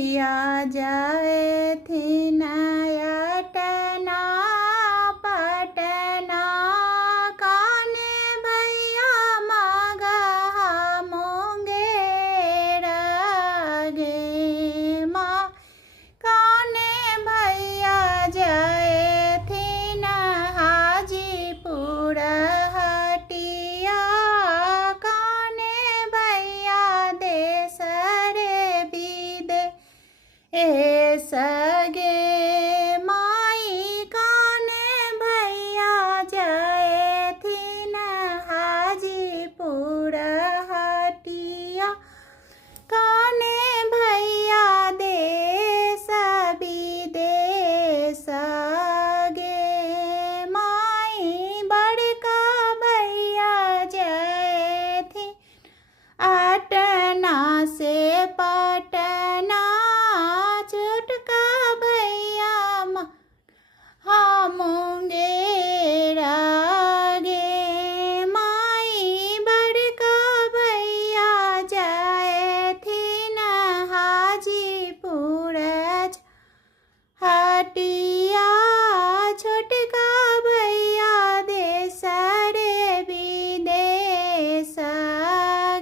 भैया जाए थी नयटना पटना काने भैया मगहा मुंगेर गे माँ काने भैया जाए थी न हाजीपुर हटिया काने भैया देश रे विदे ए सगे माई काने भैया जाए थी न हाजीपुर हटिया काने भैया देश विदेश गे माई बड़का भैया जाए थी अटना से पटना छोटका भैया मुंगेरा गे माई बड़का भैया जाए थी न हाजीपुर हटिया छोटका भैया देश रे विदेश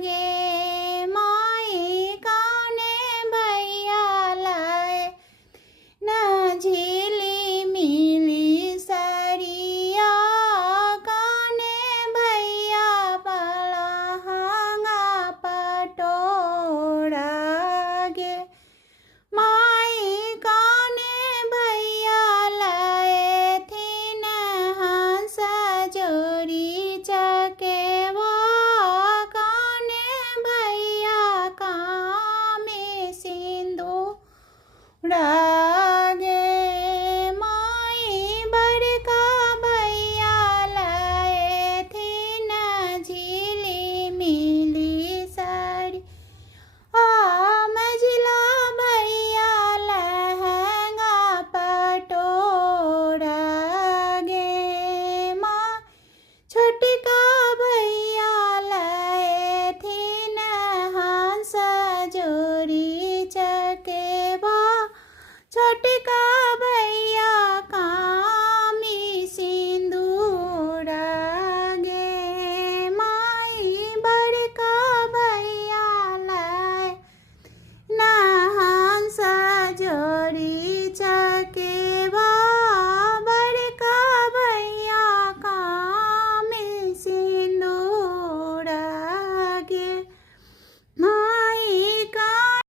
गे माई काने भैया लाए न झिली मिली सरिया काने भैया पलहंगा पटोरा गे माई काने भैया लाए थी न हंस जोरी चकेवा काने भैया कामे सिंदूर गे माई बड़का भैया लाए थी न झिली मिली साड़ी मझिला भैया लहंगा पटोरा गे माँ छोटका भैया लाए थी न हंस जोरी चकेवा छोटका